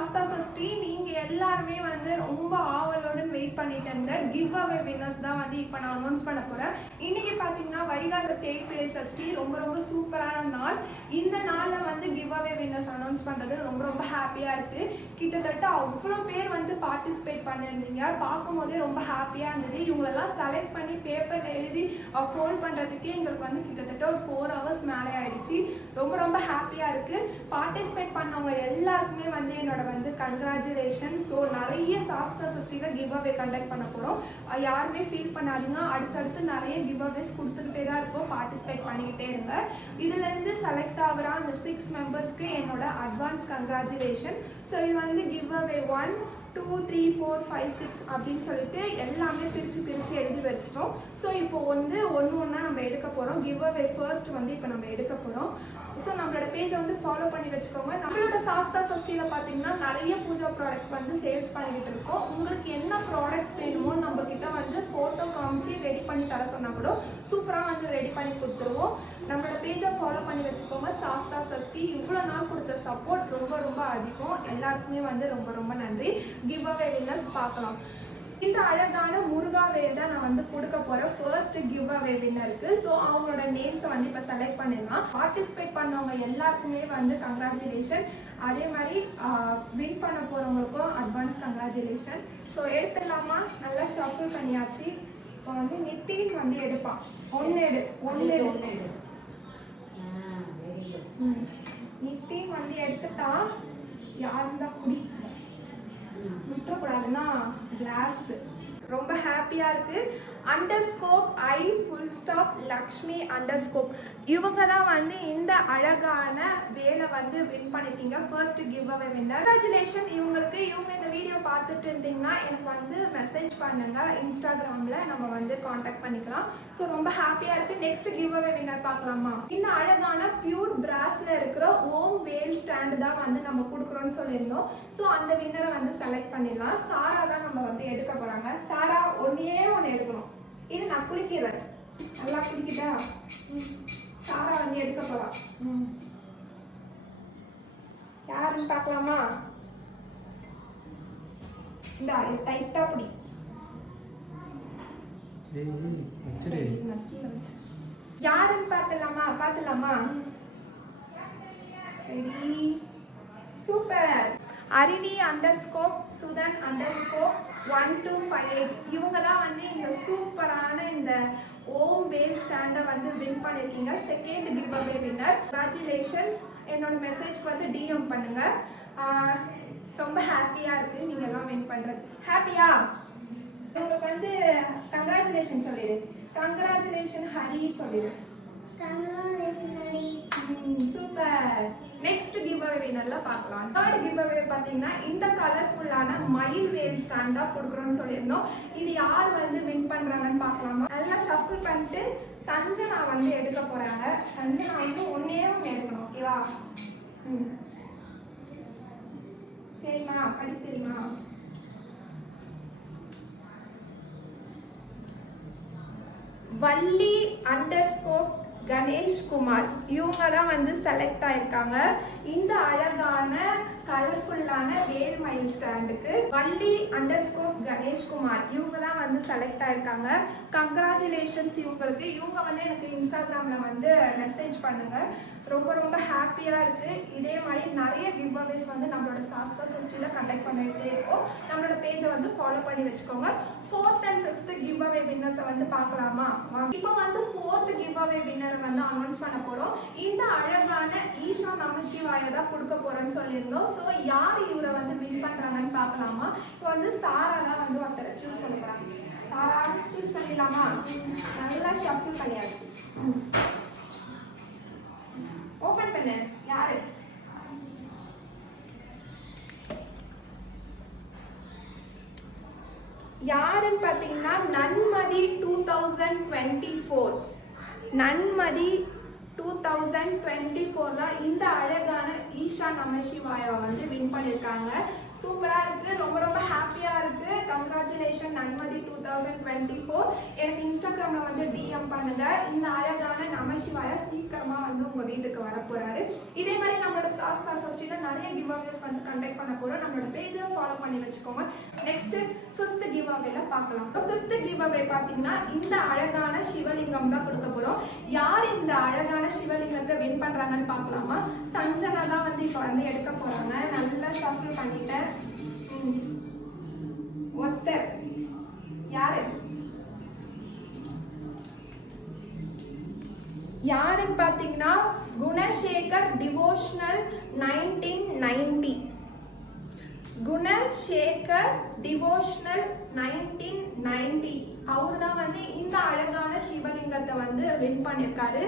சாஸ்தா சஷ்டி. நீங்க எல்லாருமே வந்து ரொம்ப ஆவலுடன் வெயிட் பண்ணிட்டு இருந்த கிவ் அவே வின்னர்ஸ் தான் வந்து இப்போ நான் அனௌன்ஸ் பண்ண போறேன். இன்னைக்கு பாத்தீங்கன்னா வைகாசி தேய்பிறை சஷ்டி, ரொம்ப சூப்பரான நாள். இந்த நாளில் வந்து கிவ் அவே வின்னர்ஸ் அனௌன்ஸ் பண்றது ரொம்ப ஹாப்பியா இருக்கு. கிட்டத்தட்ட அவ்வளோ பேர் வந்து பார்ட்டிசிபேட் பண்ணியிருந்தீங்க. பார்க்கும் போதே ரொம்ப ஹாப்பியா இருந்தது. இவங்களெல்லாம் செலக்ட் பண்ணி பேப்பர்ல எழுதி ஃபோல்ட் பண்றதுக்கே எங்களுக்கு வந்து கிட்டத்தட்ட ஒரு 4 hours மேலே ஆயிடுச்சு. ரொம்ப ஹாப்பியா இருக்கு. பார்ட்டிசிபேட் பண்ணவங்க எல்லாருக்குமே வந்து என்னோட வந்து கங்க்ராச்சுலேஷன். ஸோ நிறைய சாஸ்தா சஷ்டியில் கிவ் அவே கண்டக்ட் பண்ண போகிறோம். யாருமே ஃபீல் பண்ணாதீங்க. அடுத்தடுத்து நிறைய கிவ் அவேஸ் கொடுத்துக்கிட்டே தான் இருப்போம். பார்ட்டிசிபேட் பண்ணிக்கிட்டே இருங்க. இதுலேருந்து செலக்ட் ஆகிற அந்த 6 மெம்பர்ஸ்க்கு என்னோட அட்வான்ஸ் கங்க்ராச்சுலேஷன். ஸோ இது வந்து கிவ் அவே 1, 2, 3, 4, 5, 6 அப்படின்னு சொல்லிட்டு எல்லாமே பிரித்து எழுதி வச்சிட்டோம். ஸோ இப்போ வந்து ஒன்றா நம்ம எடுக்க போகிறோம். கிவ் அவே ஃபர்ஸ்ட் வந்து இப்போ நம்ம எடுக்க போகிறோம். ஸோ நம்மளோட பேஜை வந்து ஃபாலோ பண்ணி வச்சுக்கோங்க. நம்மளோட சாஸ்தா சஷ்டியில் பார்த்தீங்கன்னா நிறைய பூஜா ப்ராடக்ட்ஸ் வந்து சேல்ஸ் பண்ணிக்கிட்டு இருக்கோம். உங்களுக்கு என்ன ப்ராடக்ட்ஸ் வேணுமோ நம்ம கிட்ட வந்து ஃபோட்டோ காமிச்சு ரெடி பண்ணி தர சொன்னால் கூட சூப்பராக வந்து ரெடி பண்ணி கொடுத்துருவோம். நம்மளோட பேஜை ஃபாலோ பண்ணி வச்சுக்கோங்க. சாஸ்தா சஷ்டி இவ்வளோ நாள் கொடுத்த சப்போர்ட் ரொம்ப அதிகம். எல்லாருக்குமே வந்து ரொம்ப நன்றி. கிவ் அவே வின்னர்ஸ் பார்க்கலாம். இந்த அழகான முருகா வேல் தான் நான் வந்து கொடுக்க போகிறேன் ஃபர்ஸ்ட் கிவ் அவே வின்னருக்கு. ஸோ அவங்களோட நேம்ஸை வந்து இப்போ செலக்ட் பண்ணிடலாம். பார்ட்டிசிபேட் பண்ணவங்க எல்லாருக்குமே வந்து கங்க்ராச்சுலேஷன். அதே மாதிரி வின் பண்ண போகிறவங்களுக்கும் அட்வான்ஸ் கங்க்ராச்சுலேஷன். ஸோ எடுத்துடலாமா? நல்லா ஷஃபிள் பண்ணியாச்சு. இப்போ வந்து நித்தின் வந்து எடுப்பான். ஒன்று எடு நித்தின் வந்து எடுத்துட்டா யாருந்தா குடி விட்டுறக்கூடாதுன்னா கிளாஸ். ரொம்ப ஹாப்பியா இருக்கு. அண்டர்ஸ்கோப் ஐ ஃபுல் ஸ்டாப் லக்ஷ்மி அண்டர்ஸ்கோப் இவங்க தான் வந்து இந்த அழகான வேலை வந்து வின் பண்ணிருக்கீங்க. First give away winner. Congratulation இவங்களுக்கு. இவங்க இந்த வீடியோ பார்த்துட்டு இருந்தீங்கன்னா எனக்கு வந்து மெசேஜ் பண்ணுங்க. இன்ஸ்டாகிராம்ல நம்ம வந்து காண்டாக்ட் பண்ணிக்கலாம். ஸோ ரொம்ப ஹாப்பியா இருக்கு. நெக்ஸ்ட் கிவ் அவே வின்னர் பார்க்கலாமா? இந்த அழகான பியூர் பிராஸ்ல இருக்கிற ஓம் வேல் ஸ்டாண்டு தான் வந்து நம்ம கொடுக்குறோம்னு சொல்லியிருந்தோம். ஸோ அந்த வின்னரை வந்து செலக்ட் பண்ணிடலாம். சாரா தான் நம்ம வந்து எடுக்க போறாங்க. சாரா ஒன்று எடுக்கணும். இது நான் குளிக்கிறேன். நல்லா குளிக்கிட்டா? சாரா வந்து எடுக்க போறா. யாருன்னு பார்க்கலாமா? இந்த டைட்டா பிடி. யாருன்னு பார்த்துலாமா? Ready? Super. Arini underscore Sudhan underscore 1258 இவங்க தான் வந்து இந்த சூப்பரான இந்த ஓம் வேல் ஸ்டாண்டை வந்து வின் பண்ணியிருக்கீங்க. Second give away winner. Congratulations. என்னோட மெசேஜ்க்கு வந்து டிஎம் பண்ணுங்க. ரொம்ப ஹாப்பியா இருக்கு நீங்க எல்லாம் வின் பண்றது. ஹாப்பியா? உங்களுக்கு வந்து கங்க்ராச்சுலேஷன் சொல்லிடு. கங்க்ராச்சுலேஷன் ஹரி சொல்லிடு. சூப்பர். நெக்ஸ்ட் கிவ் அவே வின்னர்ல பார்க்கலாம். தேர்ட் கிவ் அவே பார்த்தீங்கன்னா இந்த கலர்ஃபுல்லான மயில் வேல் ஸ்டாண்டா கொடுக்குறோம்னு சொல்லியிருந்தோம். இது யார் வந்து வின் பண்றாங்கன்னு பார்க்கலாமா? நல்லா ஷஃபிள் பண்ணிட்டு சஞ்சனா வந்து எடுக்க போறாங்க. சஞ்சனா வந்து ஒன்னே எடுக்கணும். ஓகேவா? சரிம்மா, படி தெரியுமா? வள்ளி அண்டர்ஸ்கோப் கணேஷ்குமார் இவங்க தான் வந்து செலக்ட் ஆயிருக்காங்க. இந்த அழகான கலர்ஃபுல்லான வேல்மயில் ஸ்டாண்டுக்கு வள்ளி அண்டர்ஸ்கோப் கணேஷ்குமார் இவங்க தான் வந்து செலக்ட் ஆயிருக்காங்க. கங்க்ராச்சுலேஷன்ஸ் இவங்களுக்கு. இவங்க வந்து எனக்கு இன்ஸ்டாகிராம்ல வந்து மெசேஜ் பண்ணுங்க. ரொம்ப ஹாப்பியா இருக்கு. இதே மாதிரி நிறைய கிவ் அவேஸ் வந்து நம்மளோட சாஸ்தா சஷ்டியில கண்டக்ட் பண்ணிட்டே இருக்கோம். நம்மளோட பேஜை வந்து ஃபாலோ பண்ணி வச்சுக்கோங்க. 4th and 5th give away வின்னர்ஸை வந்து பார்க்கலாமா? இப்போ வந்து 4th கிவ் அவே வின்னரை வந்து அனௌன்ஸ் பண்ண போறோம். இந்த அழகான ஈஷா நமசிவாய தான் கொடுக்க போறோம்னு சொல்லியிருந்தோம். ஸோ யார் இவரை வந்து வின் பண்றாங்கன்னு பார்க்கலாமா? இப்போ வந்து சாரா தான் வந்து ஒருத்தரை சூஸ் பண்ண போறாங்க. சாரா சூஸ் பண்ணிடலாமா? நல்லா ஷஃபிள் பண்ணியாச்சு. ஓபன் பண்ணு. யாரு? யாருன்னு பார்த்தீங்கன்னா நன்மதி 2024. நன்மதி 2024 தான் இந்த அழகான ஈஷா நமசிவாயா வந்து வின் பண்ணியிருக்காங்க. சூப்பராக இருக்குது, ரொம்ப ரொம்ப ஹாப்பியாக இருக்குது. கங்க்ராச்சுலேஷன் நன்மதி 2024. எனக்கு இன்ஸ்டாகிராமில் வந்து டிஎம் பண்ணுங்கள். இந்த அழகான நமசிவாயா சீக்கிரமாக வந்து உங்கள் வீட்டுக்கு வர போகிறாரு. இதே மாதிரி நம்மளோட சாஸ்தா சஷ்டியில் நிறைய கிவ் அவேஸ் வந்து கண்டக்ட் பண்ண போகிறோம். நம்மளோட பேஜை ஃபாலோ பண்ணி வச்சுக்கோங்க. நெக்ஸ்ட் 5th கிவ் அவேல பார்க்கலாம். 5th கிவ் அவே பார்த்தீங்கன்னா இந்த அழகான சிவலிங்கம் தான் கொடுக்க போகிறோம். யார் இந்த அழகான சிவலிங்கத்தை வின் பண்ணுறாங்கன்னு பார்க்கலாமா? சஞ்சனா தான் வந்து இப்போ வந்து எடுக்க போகிறாங்க. நல்லா ஷஃபிள் பண்ணிட்டேன். ஒருத்தர் யாரு யாருன்னு பார்த்தீங்கன்னா குணசேகர் டிவோஷனல் 1990. குணசேகர் டிவோஷனல் 1990 அவர் தான் வந்து இந்த அழகான சிவலிங்கத்தை வந்து வின் பண்ணியிருக்காரு.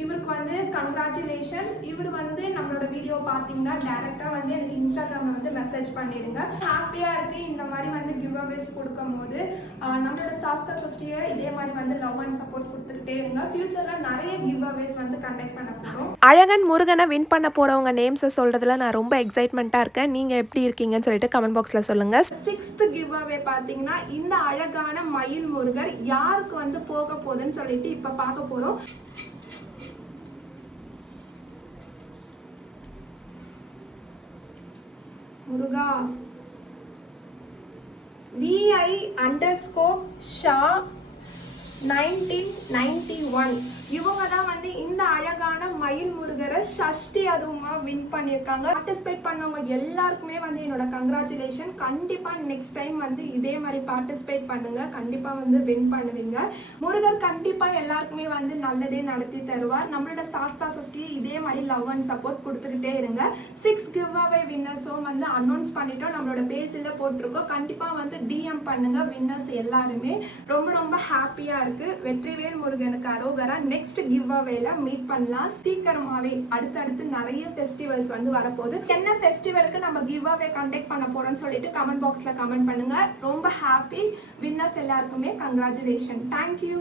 இவருக்கு வந்து கங்க்ராச்சுலேஷன்ஸ். இவர் வந்து நம்மளோட வீடியோ பார்த்தீங்கன்னா டேரெக்டாக வந்து எனக்கு இன்ஸ்டாகிராமில் வந்து மெசேஜ் பண்ணிடுங்க. ஹாப்பியாக இருக்குது இந்த மாதிரி வந்து கிவ் அவேஸ் கொடுக்கும் போது. நம்மளோட சாஸ்தா சஷ்டியை இதே மாதிரி வந்து லவ் அண்ட் சப்போர்ட் கொடுத்துக்கிட்டே இருங்க. ஃபியூச்சரில் நிறைய கிவ் அவேஸ் வந்து கண்டக்ட் பண்ண போகிறோம். அழகன் முருகனை வின் பண்ண போகிறவங்க நேம்ஸை சொல்கிறதுல நான் ரொம்ப எக்ஸைட்மெண்ட்டாக இருக்கேன். நீங்கள் எப்படி இருக்கீங்கன்னு சொல்லிட்டு கமெண்ட் பாக்ஸில் சொல்லுங்கள். 6th கிவ் அவே பார்த்தீங்கன்னா இந்த அழகான மயில் முருகர் யாருக்கு வந்து போக போகுதுன்னு சொல்லிட்டு இப்ப பார்க்க போறோம். முருகா VI_ஷா 1991 இவங்க தான் வந்து இந்த அழகான மயில் முருகரை சஷ்டி அதுவுமா வின் பண்ணியிருக்காங்க. பார்ட்டிசிபேட் பண்ணவங்க எல்லாருக்குமே வந்து என்னோட கங்க்ராச்சுலேஷன். கண்டிப்பாக நெக்ஸ்ட் டைம் வந்து இதே மாதிரி பார்ட்டிசிபேட் பண்ணுங்க. கண்டிப்பாக வந்து வின் பண்ணுவீங்க. முருகர் கண்டிப்பாக எல்லாருக்குமே வந்து நல்லதே நடத்தி தருவார். நம்மளோட சாஸ்தா சஷ்டியை இதே மாதிரி லவ் அண்ட் சப்போர்ட் கொடுத்துக்கிட்டே இருங்க. 6 கிவ் அவே வின்னர்ஸும் வந்து அனௌன்ஸ் பண்ணிட்டோம். நம்மளோட பேஜில் போட்டிருக்கோம். கண்டிப்பாக வந்து டிஎம் பண்ணுங்க வின்னர்ஸ் எல்லாருமே. ரொம்ப ரொம்ப ஹாப்பியாக இருக்கு. வெற்றிவேல் முருகனுக்கு அரோகரா. நெக்ஸ்ட் கிவ் அவேல மீட் பண்ணலாம் சீக்கிரமாவே. அடுத்தடுத்து நிறைய ஃபெஸ்டிவல்ஸ் வந்து வரப்போகுது. என்ன ஃபெஸ்டிவலுக்கு நம்ம கிவ் அவே கண்டக்ட் பண்ண போறோம்னு சொல்லிட்டு கமெண்ட் பாக்ஸ்ல கமெண்ட் பண்ணுங்க. ரொம்ப ஹாப்பி. வின்னர்ஸ் எல்லாருக்குமே கங்க்ராச்சுலேஷன். தேங்க்யூ.